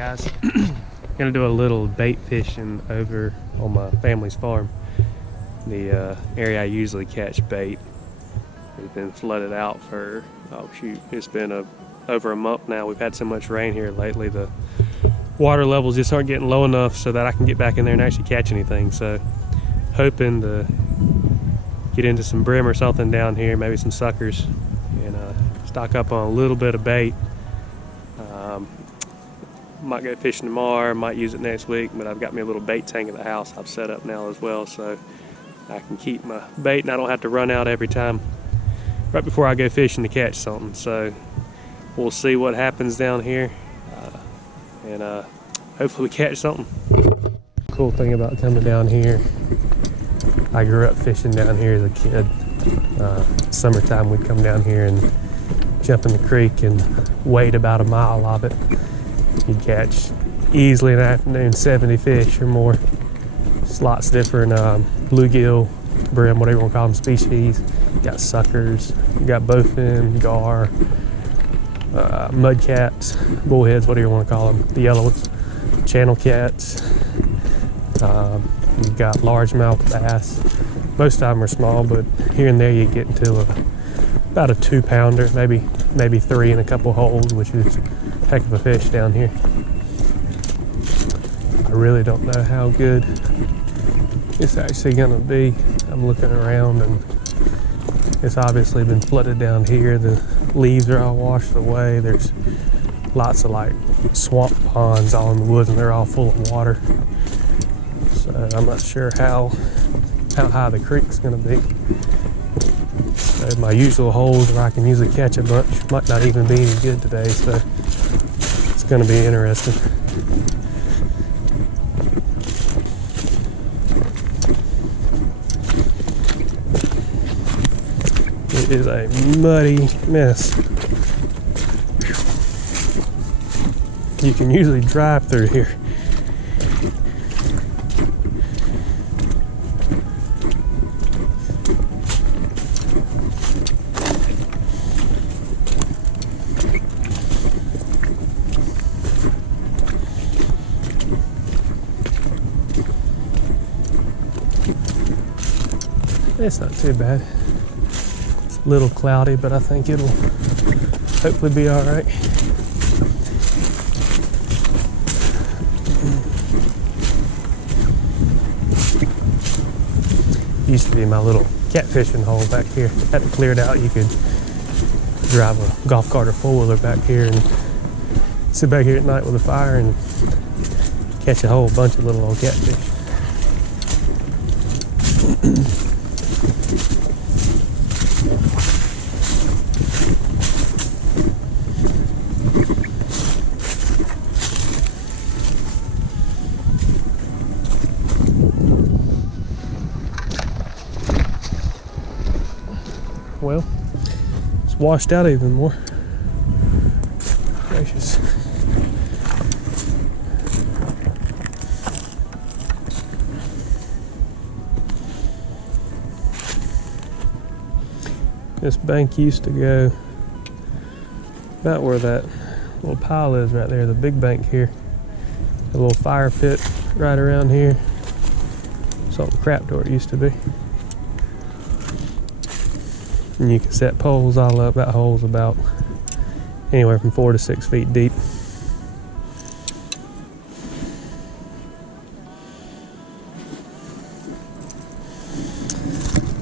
guys. Gonna do a little bait fishing over on my family's farm. The area I usually catch bait has been flooded out for, oh shoot, it's been over a month now. We've had so much rain here lately, the water levels just aren't getting low enough so that I can get back in there and actually catch anything. So hoping to get into some brim or something down here, maybe some suckers, and stock up on a little bit of bait. Might go fishing tomorrow, might use it next week, but I've got me a little bait tank at the house I've set up now as well, so I can keep my bait and I don't have to run out every time right before I go fishing to catch something. So we'll see what happens down here, and hopefully we catch something. Cool thing about coming down here, I grew up fishing down here as a kid. Summertime we'd come down here and jump in the creek and wade about a mile of it. You'd catch easily in the afternoon 70 fish or more. It's lots of different bluegill, brim, whatever you want to call them, species. You got suckers, you got bowfin, gar, mudcats, bullheads, whatever you want to call them, the yellow ones, channel cats. You've got largemouth bass. Most of them are small, but here and there you get into about a 2-pounder, maybe 3 in a couple holes, which is a heck of a fish down here. I really don't know how good it's actually gonna be. I'm looking around and it's obviously been flooded down here. The leaves are all washed away. There's lots of like swamp ponds all in the woods and they're all full of water. So I'm not sure how high the creek's gonna be. So my usual holes where I can usually catch a bunch might not even be any good today, so it's gonna be interesting. It is a muddy mess. You can usually drive through here. It's not too bad. It's a little cloudy, but I think it'll hopefully be all right. Used to be my little catfishing hole back here. Had it cleared out. You could drive a golf cart or four-wheeler back here and sit back here at night with a fire and catch a whole bunch of little old catfish. Well, it's washed out even more. Gracious. This bank used to go about where that little pile is right there, the big bank here. A little fire pit right around here. Something crap to where it used to be. And you can set poles all up. That hole's about anywhere from 4 to 6 feet deep.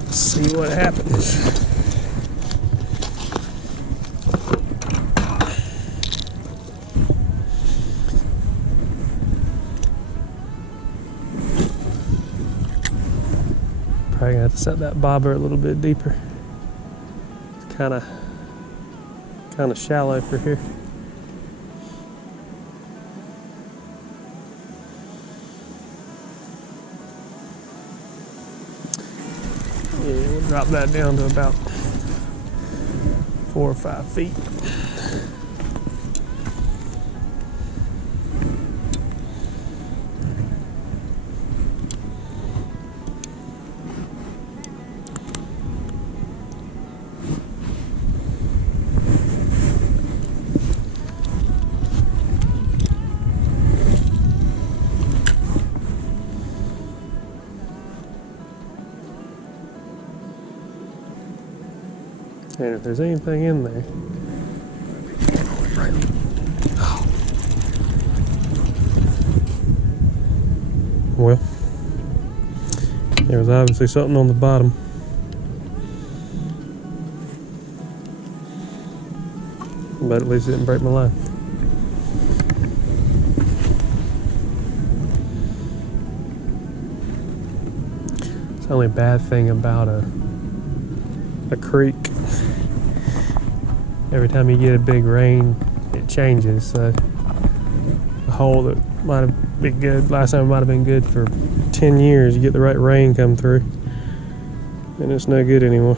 Let's see what happens. Probably gonna have to set that bobber a little bit deeper. Kind of shallow for here. Yeah, we'll drop that down to about 4 or 5 feet. And if there's anything in there, well, there was obviously something on the bottom. But at least it didn't break my line. It's the only bad thing about a creek. Every time you get a big rain, it changes. So a hole that might have been good last time might have been good for 10 years. You get the right rain come through, and it's no good anymore.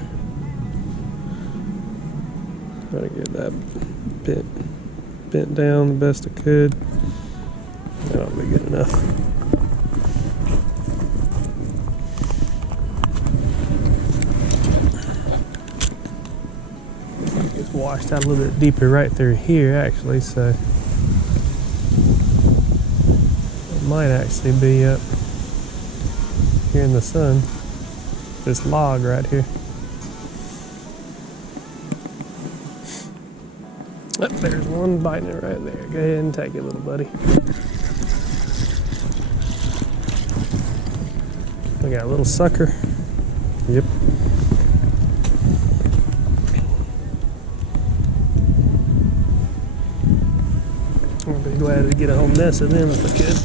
Try to get that bent down the best I could. That'll be good enough. It's washed out a little bit deeper right through here, actually, so it might actually be up here in the sun. This log right here. Oh, there's one biting it right there. Go ahead and take it, little buddy. We got a little sucker. Yep. I'd be glad to get a whole mess of them if I could.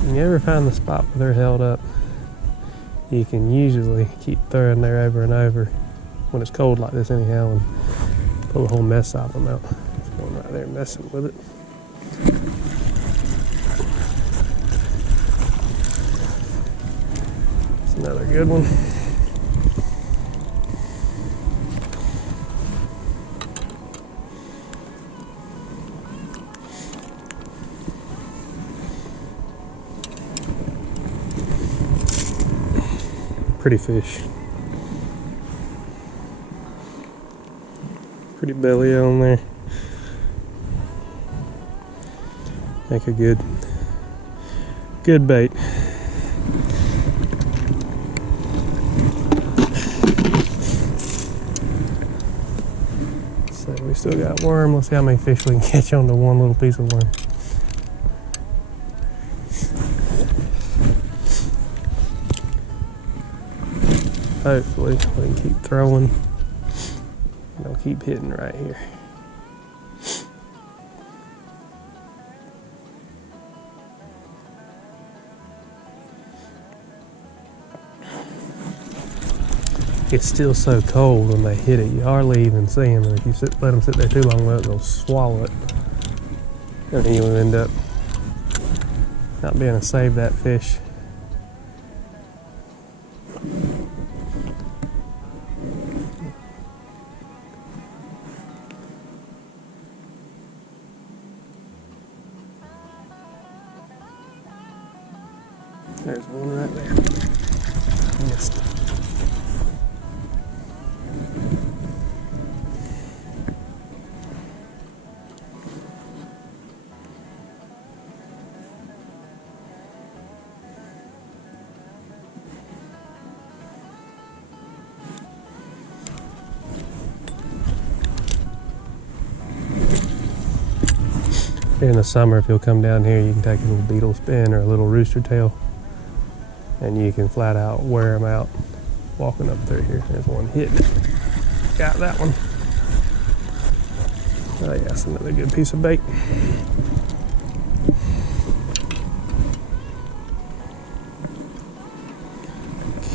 When you ever find the spot where they're held up, you can usually keep throwing there over and over when it's cold like this anyhow and pull the whole mess out of them out. There's one right there messing with it. It's another good one. Pretty fish. Pretty belly on there. Make a good bait. So we still got worm. Let's see how many fish we can catch onto one little piece of worm. Hopefully we can keep throwing and they'll keep hitting right here. It's still so cold when they hit it, you hardly even see them, and if you let them sit there too long, they'll swallow it. And then you'll end up not being able to save that fish. There's one right there. Missed it. In the summer, if you'll come down here, you can take a little beetle spin or a little rooster tail, and you can flat out wear them out walking up through here. There's one hitting it. Got that one. Oh yeah, that's another good piece of bait.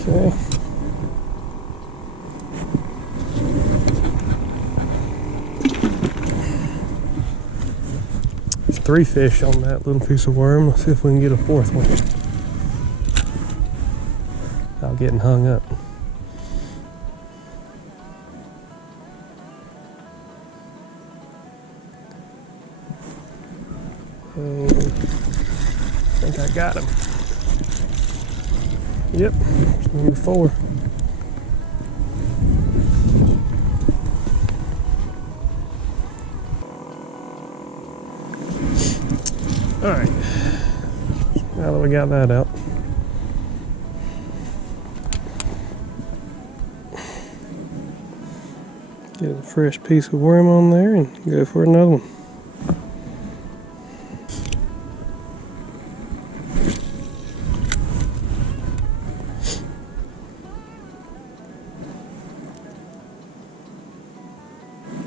Okay. There's 3 fish on that little piece of worm. Let's see if we can get a 4th one. without getting hung up. And I think I got him. Yep, number 4. All right, now that we got that out, get a fresh piece of worm on there and go for another one.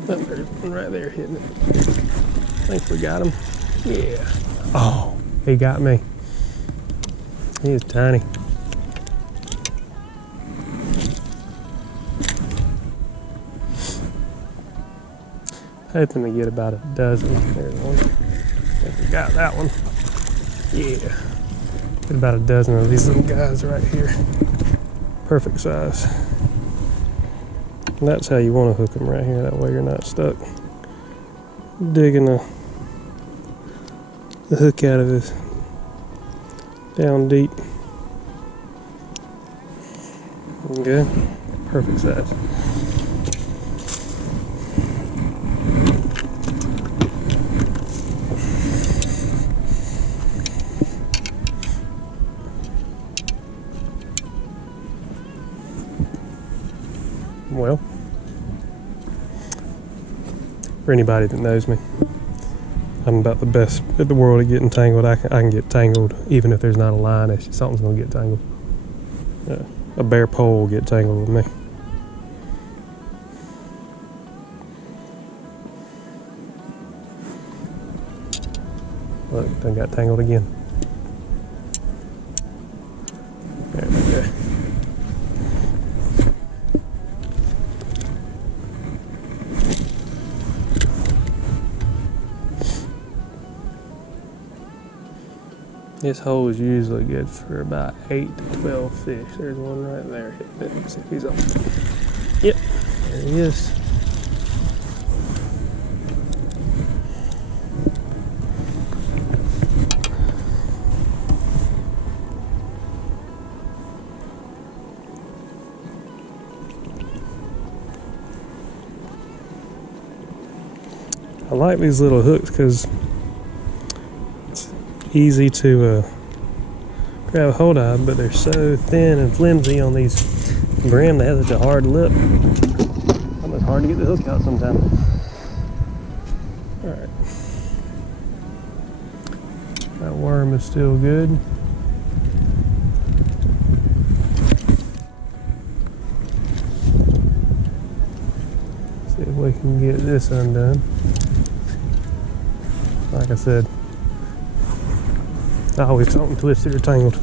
Oh, there's one right there hitting it. I think we got him. Yeah. Oh, he got me. He is tiny. Hoping to get about a dozen. There's one. I think we got that one. Yeah. Get about a dozen of these little guys right here. Perfect size. And that's how you want to hook them right here. That way you're not stuck digging the hook out of it down deep. Okay. Perfect size. Well, for anybody that knows me, I'm about the best in the world at getting tangled. I can get tangled even if there's not a line. It's just something's gonna get tangled. A bare pole will get tangled with me. Look, done got tangled again. There we go. This hole is usually good for about 8 to 12 fish. There's one right there. Let's see if he's on. Yep, there he is. I like these little hooks because it's easy to grab a hold of, but they're so thin and flimsy on these brim. They have such a hard lip. Almost hard to get the hook out sometimes. All right, that worm is still good. See if we can get this undone. Like I said, always something twisted or tangled.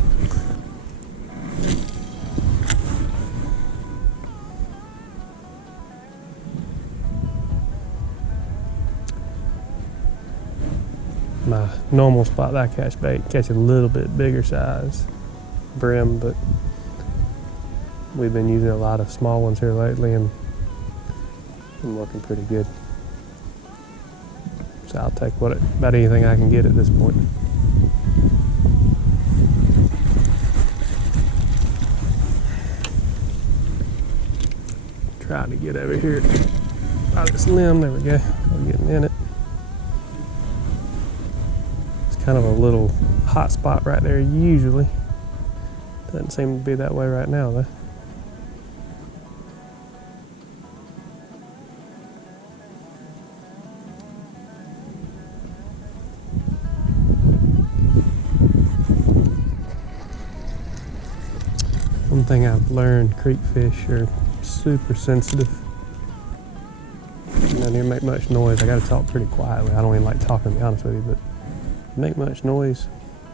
My normal spot that I catch bait, catch a little bit bigger size brim, but we've been using a lot of small ones here lately and been working pretty good. So I'll take about anything I can get at this point. Try to get over here by this limb. There we go. I'm getting in it. It's kind of a little hot spot right there usually. Doesn't seem to be that way right now though. One thing I've learned, creek fish are super sensitive. They don't even make much noise. I gotta talk pretty quietly. I don't even like talking, to be honest with you, but if you make much noise,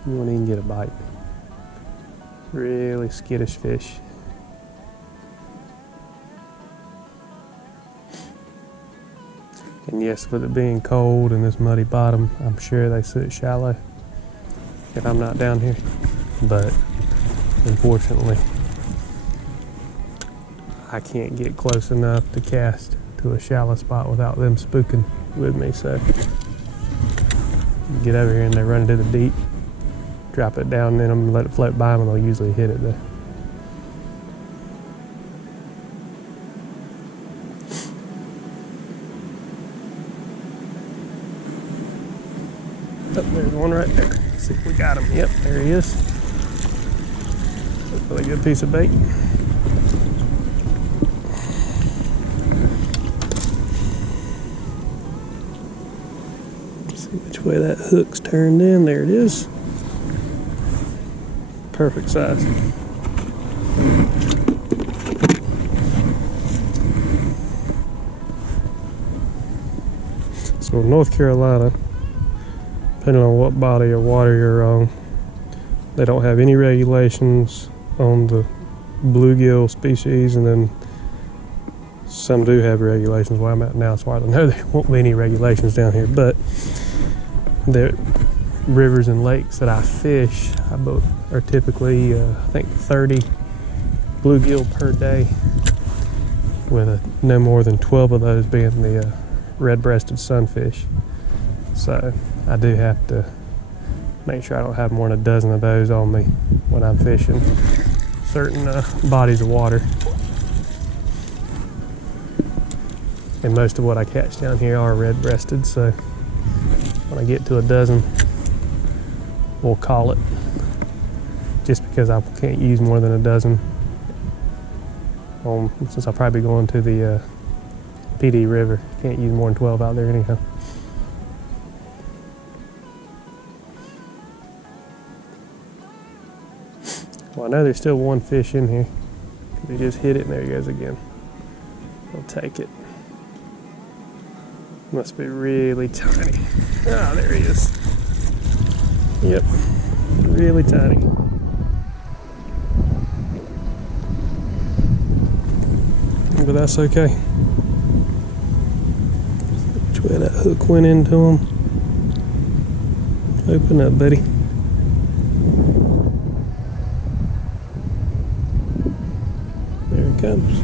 you won't even get a bite. Really skittish fish. And yes, with it being cold and this muddy bottom, I'm sure they sit shallow if I'm not down here. But unfortunately, I can't get close enough to cast to a shallow spot without them spooking with me. So get over here and they run into the deep, drop it down in them, let it float by them, and they'll usually hit it there. Oh, there's one right there. Let's see if we got him. Yep, there he is. That's a really good piece of bait. Let's see which way that hook's turned in. There it is. Perfect size. So in North Carolina, depending on what body of water you're on, they don't have any regulations on the bluegill species, and then some do have regulations. Where I'm at now, as far as I know, there won't be any regulations down here, but the rivers and lakes that I fish, are typically, I think 30 bluegill per day, with no more than 12 of those being the red-breasted sunfish. So I do have to make sure I don't have more than a dozen of those on me when I'm fishing certain bodies of water. And most of what I catch down here are red-breasted, so when I get to a dozen, we'll call it, just because I can't use more than a dozen since I'll probably be going to the PD River. Can't use more than 12 out there anyhow. Well, I know there's still one fish in here. They just hit it, and there he goes again. I'll take it. Must be really tiny. Ah, there he is. Yep, really tiny. But that's okay. Which way that hook went into him. Open up, buddy. There it comes.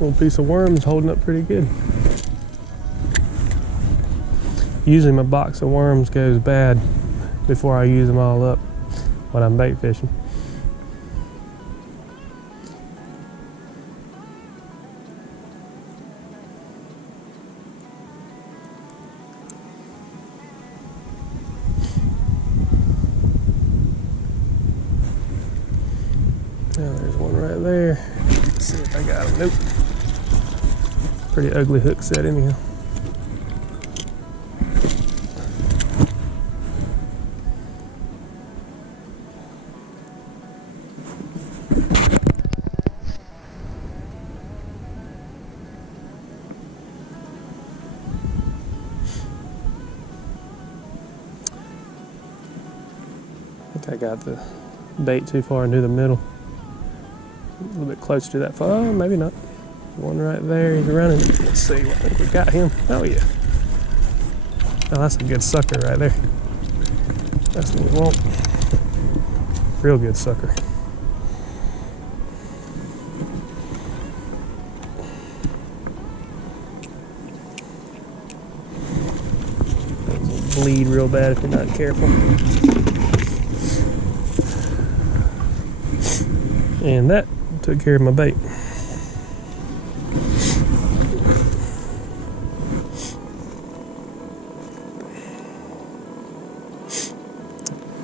Little piece of worms holding up pretty good. Usually my box of worms goes bad before I use them all up when I'm bait fishing. Now there's one right there. Let's see if I got him. Nope. Pretty ugly hook set anyhow. I think I got the bait too far into the middle. A little bit closer to that far. Oh, maybe not. One right there, he's running. Let's see, I think we got him. Oh yeah. Oh, that's a good sucker right there. That's what we want. Real good sucker. It'll bleed real bad if you're not careful. And that took care of my bait.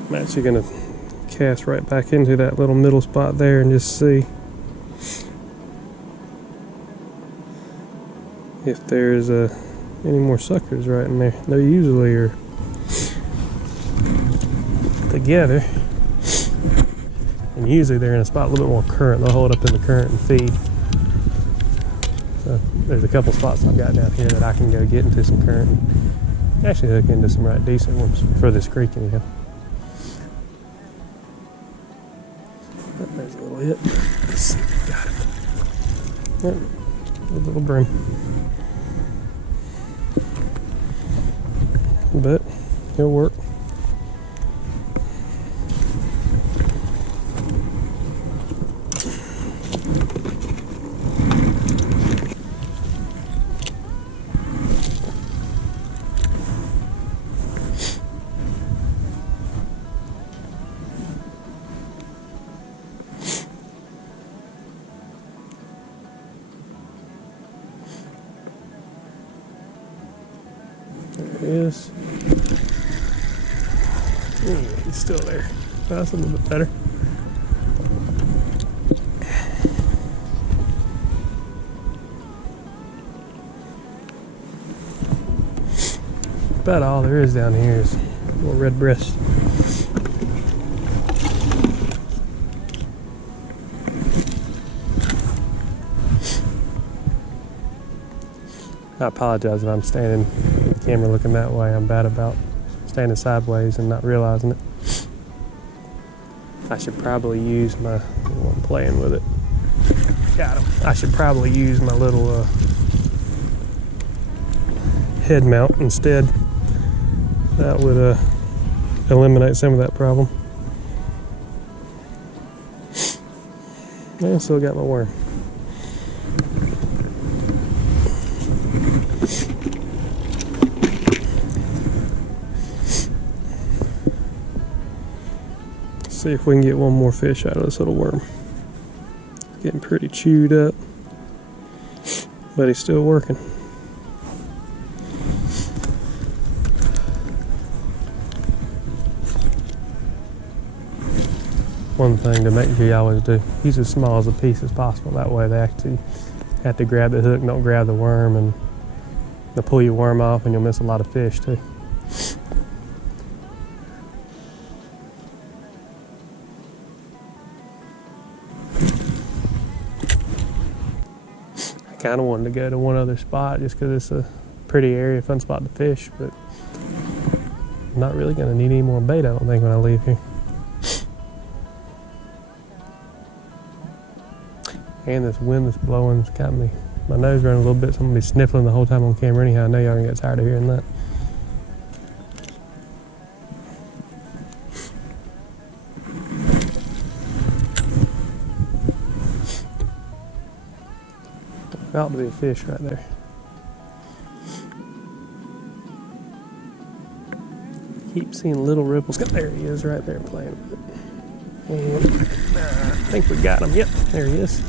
I'm actually going to cast right back into that little middle spot there and just see if there's any more suckers right in there. They usually are together, and usually they're in a spot a little bit more current. They'll hold up in the current and feed. So there's a couple spots I've got down here that I can go get into some current and actually hook into some right decent ones for this creek anyhow. There's a little hit. Let's see if we got it. Yep, a little brim. but it'll work. There he is. He's still there. That's a little bit better. About all there is down here is little red breast. I apologize if I'm standing with the camera looking that way. I'm bad about standing sideways and not realizing it. I should probably use my, I'm playing with it. Got him. I should probably use my little head mount instead. That would eliminate some of that problem. I still got my worm. See if we can get one more fish out of this little worm. It's getting pretty chewed up, but he's still working. One thing to make sure you always do, use as small as a piece as possible. That way they actually have to grab the hook, don't grab the worm, and they'll pull your worm off and you'll miss a lot of fish too. I kind of wanted to go to one other spot just because it's a pretty area, fun spot to fish, but I'm not really going to need any more bait, I don't think, when I leave here. And this wind that's blowing's got me, my nose running a little bit, so I'm going to be sniffling the whole time on camera anyhow. I know y'all are going to get tired of hearing that. There ought to be a fish right there. Keep seeing little ripples. There he is right there playing with it. And, I think we got him. Yep, there he is.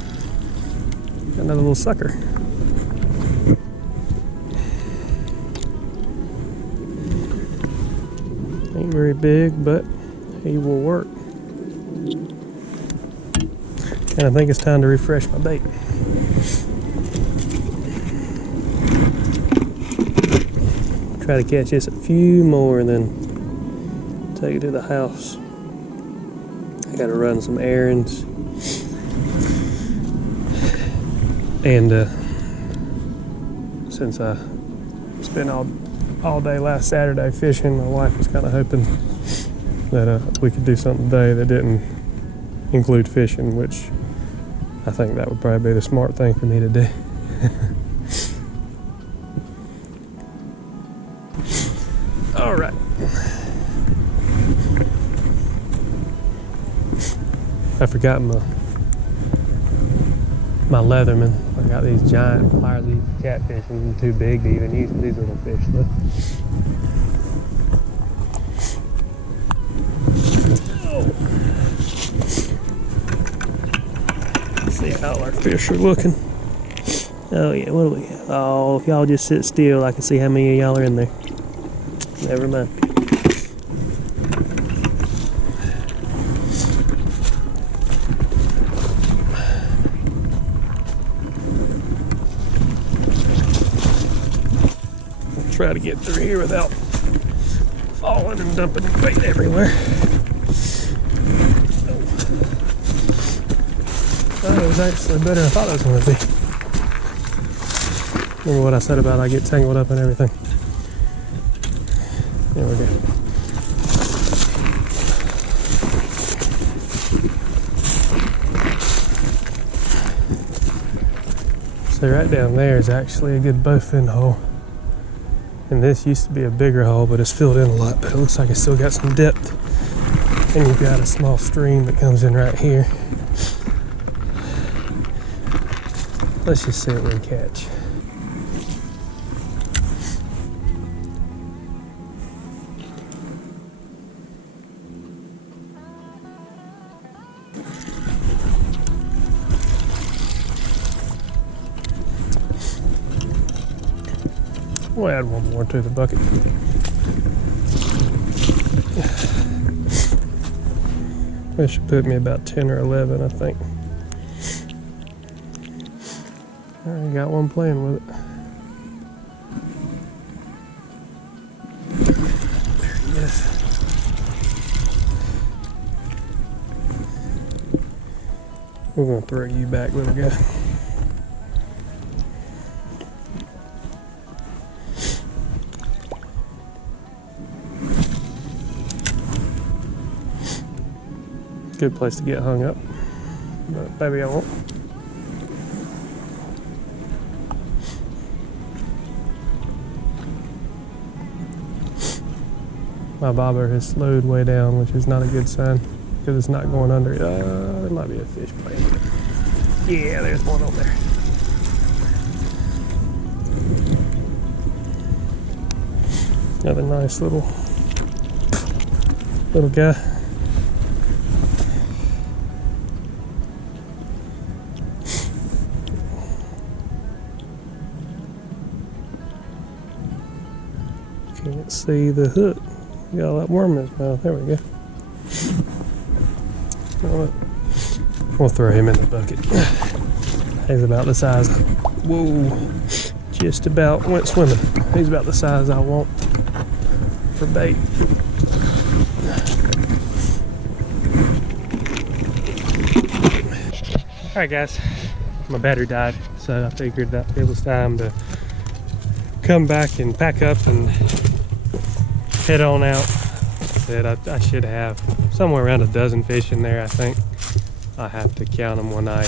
Another little sucker. Ain't very big, but he will work. And I think it's time to refresh my bait. Try to catch just a few more and then take it to the house. I gotta run some errands. And since I spent all day last Saturday fishing, my wife was kind of hoping that we could do something today that didn't include fishing, which I think that would probably be the smart thing for me to do. All right. I forgot my Leatherman. I got these giant pliers for catfishing, too big to even use these little fish though. Let's see how our fish are looking. Oh yeah, what do we got? Oh, if y'all just sit still, I can see how many of y'all are in there. Never mind. Try to get through here without falling and dumping bait everywhere. Oh, it was actually better than I thought it was going to be. Remember what I said about I get tangled up and everything? There we go. So right down there is actually a good bowfin hole. And this used to be a bigger hole, but it's filled in a lot, but it looks like it's still got some depth. And you've got a small stream that comes in right here. Let's just see what we can catch. We'll add one more to the bucket. This should put me about 10 or 11, I think. I already got one playing with it. There he is. We're gonna throw you back, little guy. Good place to get hung up, but maybe I won't. My bobber has slowed way down, which is not a good sign because it's not going under it. There might be a fish playing with it. Yeah, there's one on there. Another nice little guy. Can't see the hook. He got a lot worm in his mouth. There we go. We'll throw him in the bucket. He's about the size. Whoa! Just about went swimming. He's about the size I want for bait. All right, guys. My battery died, so I figured that it was time to come back and pack up and head on out. Said I should have somewhere around a dozen fish in there. I think I have to count them when I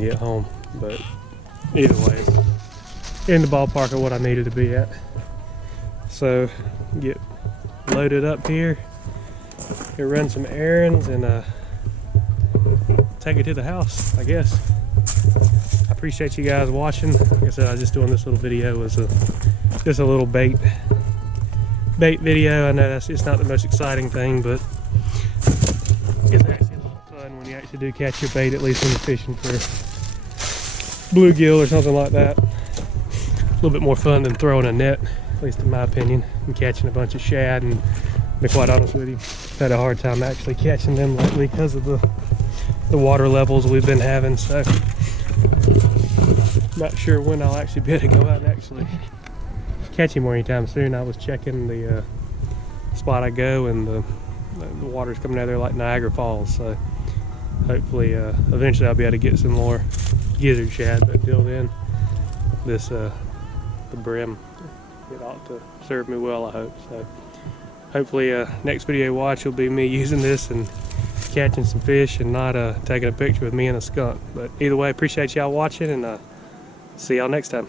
get home. But either way, in the ballpark of what I needed to be at. So get loaded up here, go run some errands, and take it to the house, I guess. I appreciate you guys watching. Like I said, I was just doing this little video as just a little bait video. I know it's not the most exciting thing, but it's actually a lot of fun when you actually do catch your bait, at least when you're fishing for bluegill or something like that. A little bit more fun than throwing a net, at least in my opinion, and catching a bunch of shad. And to be quite honest with you, I've had a hard time actually catching them lately because of the water levels we've been having. So not sure when I'll actually be able to go out and actually catch him anytime soon. I was checking the spot I go, and the water's coming out of there like Niagara Falls. So hopefully eventually I'll be able to get some more gizzard shad. But until then, the brim, it ought to serve me well, I hope. So hopefully next video you watch will be me using this and catching some fish, and not taking a picture with me and a skunk. But either way, appreciate y'all watching, and see y'all next time.